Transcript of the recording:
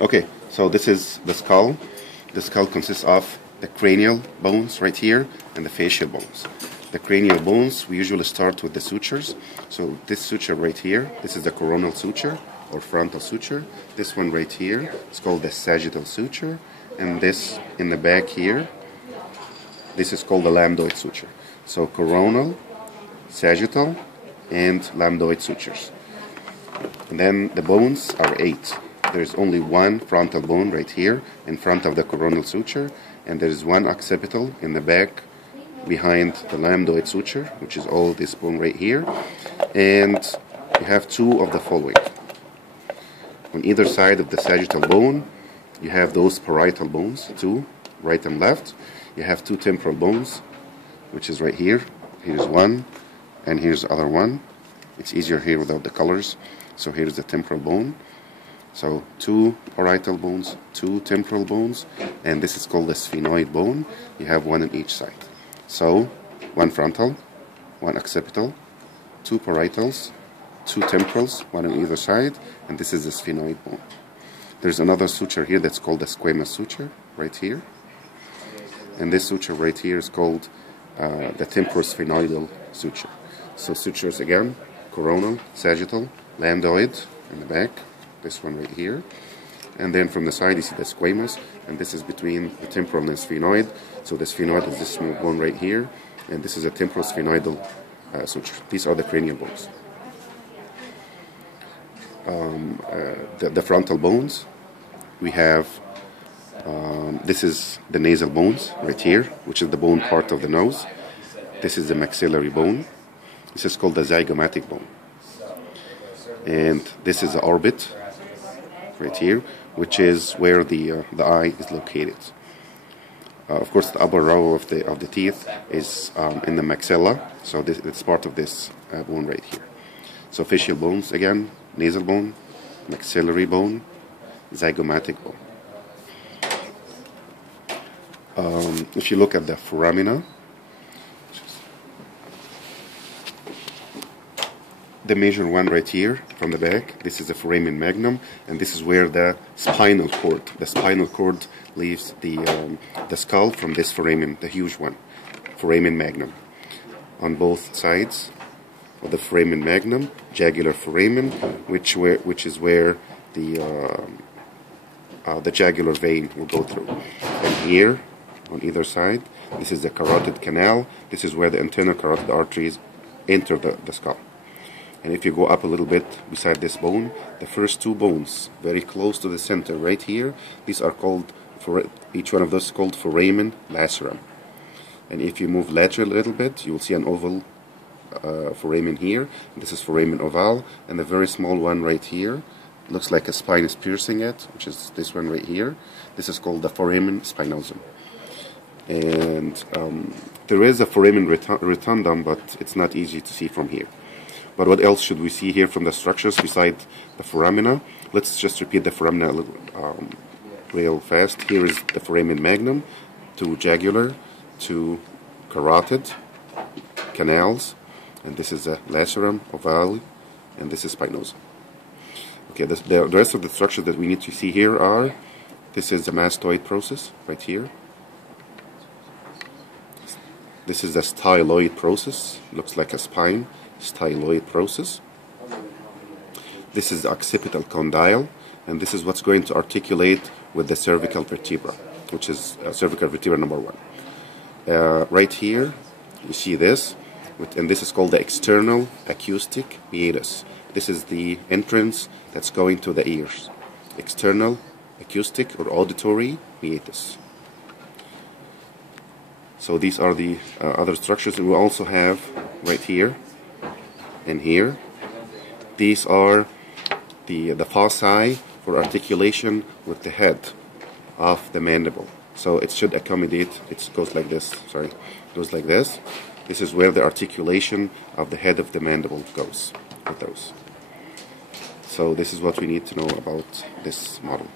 Okay, so this is the skull. The skull consists of the cranial bones right here and the facial bones. The cranial bones, we usually start with the sutures. So this suture right here, this is the coronal suture or frontal suture. This one right here is called the sagittal suture. And this in the back here, this is called the lambdoid suture. So coronal, sagittal, and lambdoid sutures. And then the bones are 8. There's only one frontal bone right here in front of the coronal suture, and there's one occipital in the back behind the lambdoid suture, which is all this bone right here. And you have 2 of the following. On either side of the sagittal bone, you have those parietal bones, 2, right and left. You have 2 temporal bones, which is right here. Here's one, and here's the other one. It's easier here without the colors. So here's the temporal bone. So 2 parietal bones, 2 temporal bones, and this is called the sphenoid bone. You have 1 on each side. So 1 frontal, 1 occipital, 2 parietals, 2 temporals, 1 on either side, and this is the sphenoid bone. There's another suture here that's called the squamous suture, right here. And this suture right here is called the temporosphenoidal suture. So sutures again, coronal, sagittal, lambdoid in the back, this one right here. And then from the side you see the squamous, and this is between the temporal and the sphenoid. So the sphenoid is this small bone right here, and this is a temporosphenoidal suture. These are the cranial bones. The frontal bones, we have, this is the nasal bones right here, which is the bone part of the nose. This is the maxillary bone. This is called the zygomatic bone. And this is the orbit right here, which is where the eye is located. Of course, the upper row of the teeth is in the maxilla, so it's part of this bone right here. So facial bones again, nasal bone, maxillary bone, zygomatic bone. If you look at the foramina, the major one right here from the back, this is the foramen magnum, and this is where the spinal cord leaves the skull from this foramen, the huge one, foramen magnum. On both sides of the foramen magnum, jugular foramen, which is where the jugular vein will go through. And here, on either side, this is the carotid canal. This is where the internal carotid arteries enter the skull. And if you go up a little bit beside this bone, the first 2 bones, very close to the center right here, these are called, each one of those is called foramen lacerum. And if you move laterally a little bit, you will see an oval foramen here. This is foramen ovale, and the very small one right here looks like a spine is piercing it, which is this one right here. This is called the foramen spinosum. And there is a foramen rotundum, but it's not easy to see from here. But what else should we see here from the structures beside the foramina? Let's just repeat the foramina a little, real fast. Here is the foramen magnum, 2 jugular, 2 carotid canals, and this is the lacerum ovale, and this is spinosum. Okay, the rest of the structures that we need to see here are, this is the mastoid process right here. This is the styloid process, looks like a spine, styloid process. This is the occipital condyle, and this is what's going to articulate with the cervical vertebra, which is cervical vertebra number 1. Right here, you see this, and this is called the external acoustic meatus. This is the entrance that's going to the ears. External acoustic or auditory meatus. So these are the other structures, and we also have right here and here. These are the foci for articulation with the head of the mandible. So it should accommodate, it goes like this, sorry, it goes like this. This is where the articulation of the head of the mandible goes with those. So this is what we need to know about this model.